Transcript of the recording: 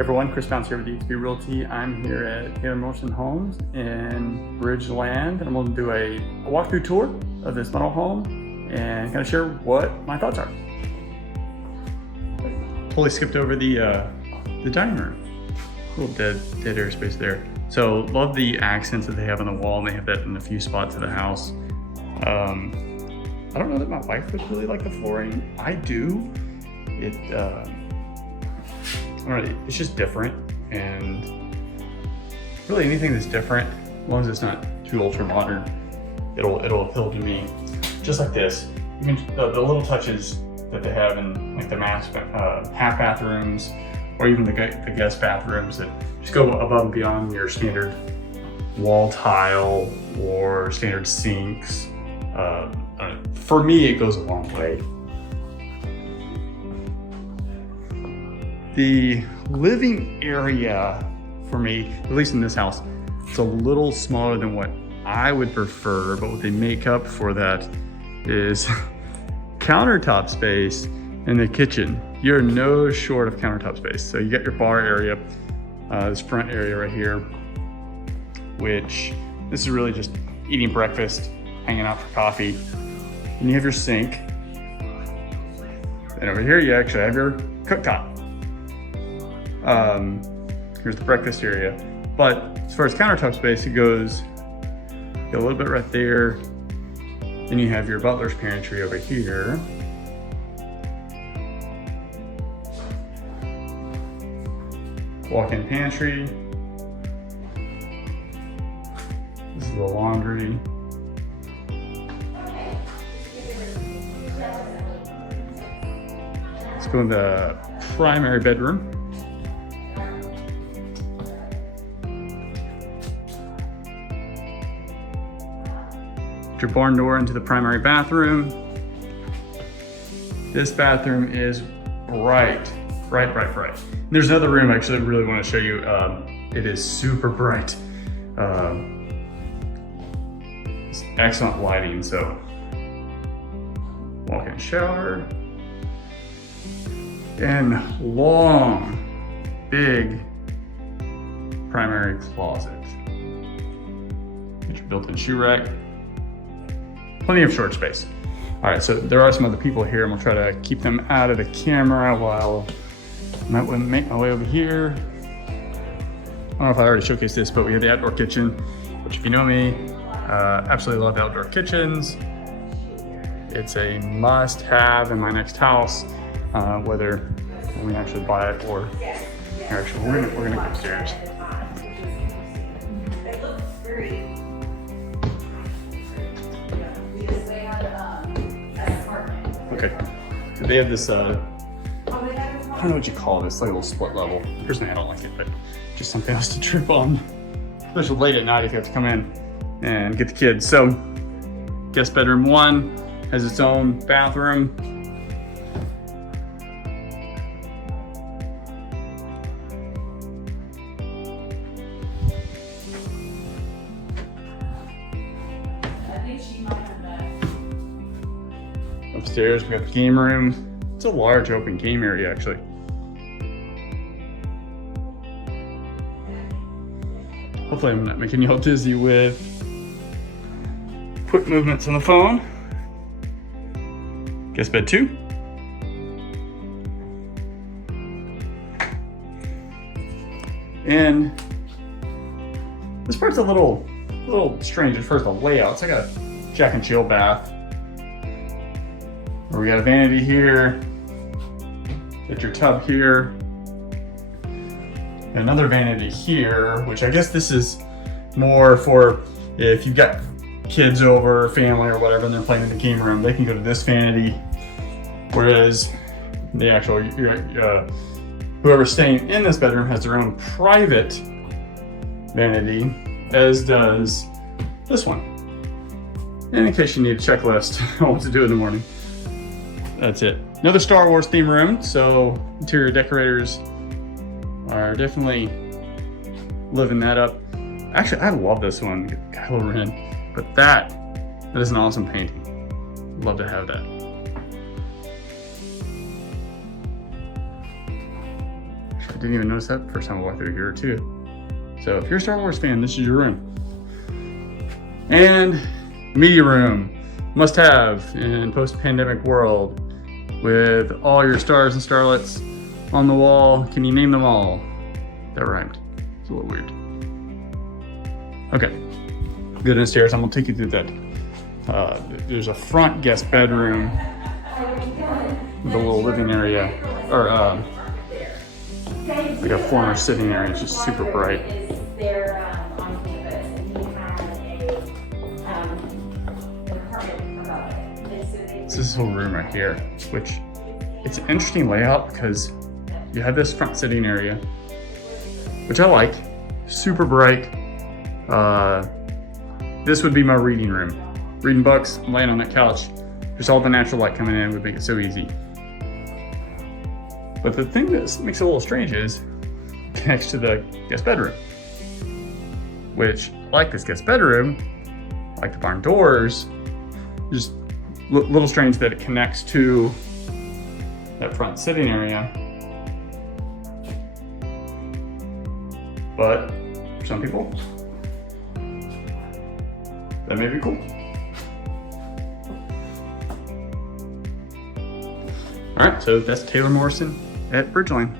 Everyone, Chris Bounce here with eXp Realty. I'm here at Taylor Morrison Homes in Bridgeland, and I'm going to do a walkthrough tour of this model home and kind of share what my thoughts are. Totally skipped over the dining room. A little dead airspace there. So love the accents that they have on the wall, and they have that in a few spots of the house. I don't know that my wife would really like the flooring. I do. It's just different, and really anything that's different, as long as it's not too ultra modern, it'll appeal to me. Just like this, even the little touches that they have in like the half bathrooms, or even the guest bathrooms that just go above and beyond your standard wall tile or standard sinks. For me, it goes a long way. The living area for me, at least in this house, it's a little smaller than what I would prefer, but what they make up for that is countertop space in the kitchen. You're no short of countertop space. So you got your bar area, this front area right here, which this is really just eating breakfast, hanging out for coffee. And you have your sink. And over here, you actually have your cooktop. Here's the breakfast area. But as far as countertop space, it goes a little bit right there. Then you have your butler's pantry over here. Walk-in pantry. This is the laundry. Let's go in the primary bedroom. Your barn door into the primary bathroom. This bathroom is bright. And there's another room actually I really want to show you. It is super bright. It's excellent lighting, so walk-in shower. And long, big primary closet. Get your built-in shoe rack. Plenty of short space. All right, so there are some other people here. I'm gonna try to keep them out of the camera while I might make my way over here. I don't know if I already showcased this, but we have the outdoor kitchen, which if you know me, absolutely love outdoor kitchens. It's a must-have in my next house, whether when we actually buy it or actually we're gonna go upstairs. Okay, so they have this, I don't know what you call this, like a little split level. Personally, I don't like it, but just something else to trip on, especially late at night if you have to come in and get the kids. So, guest bedroom 1 has its own bathroom. Upstairs, we have the game room. It's a large open game area, actually. Hopefully I'm not making you all dizzy with quick movements on the phone. Guest bed 2. And this part's a little strange at first, the layout. It's like a Jack and Jill bath. Where we got a vanity here, get your tub here, another vanity here, which I guess this is more for if you've got kids over, family or whatever, and they're playing in the game room, they can go to this vanity. Whereas the actual, whoever's staying in this bedroom has their own private vanity, as does this one. And in case you need a checklist on what to do in the morning. That's it. Another Star Wars theme room, so interior decorators are definitely living that up. Actually, I love this one, Kylo Ren, but that is an awesome painting. Love to have that. didn't even notice that the first time I walked through here too. So if you're a Star Wars fan, this is your room. And media room, must have in post-pandemic world, with all your stars and starlets on the wall. Can you name them all? That rhymed. It's a little weird. Okay, good downstairs. I'm gonna take you through that. There's a front guest bedroom with a little living area, or like a former sitting area. It's just super bright. This is this whole room right here, which it's an interesting layout because you have this front sitting area, which I like, super bright. This would be my reading room. Reading books, I'm laying on that couch. Just all the natural light coming in would make it so easy. But the thing that makes it a little strange is it connects to the guest bedroom, which, like this guest bedroom, like the barn doors, just a little strange that it connects to that front sitting area. But for some people, that may be cool. All right, so that's Taylor Morrison at Bridgeland.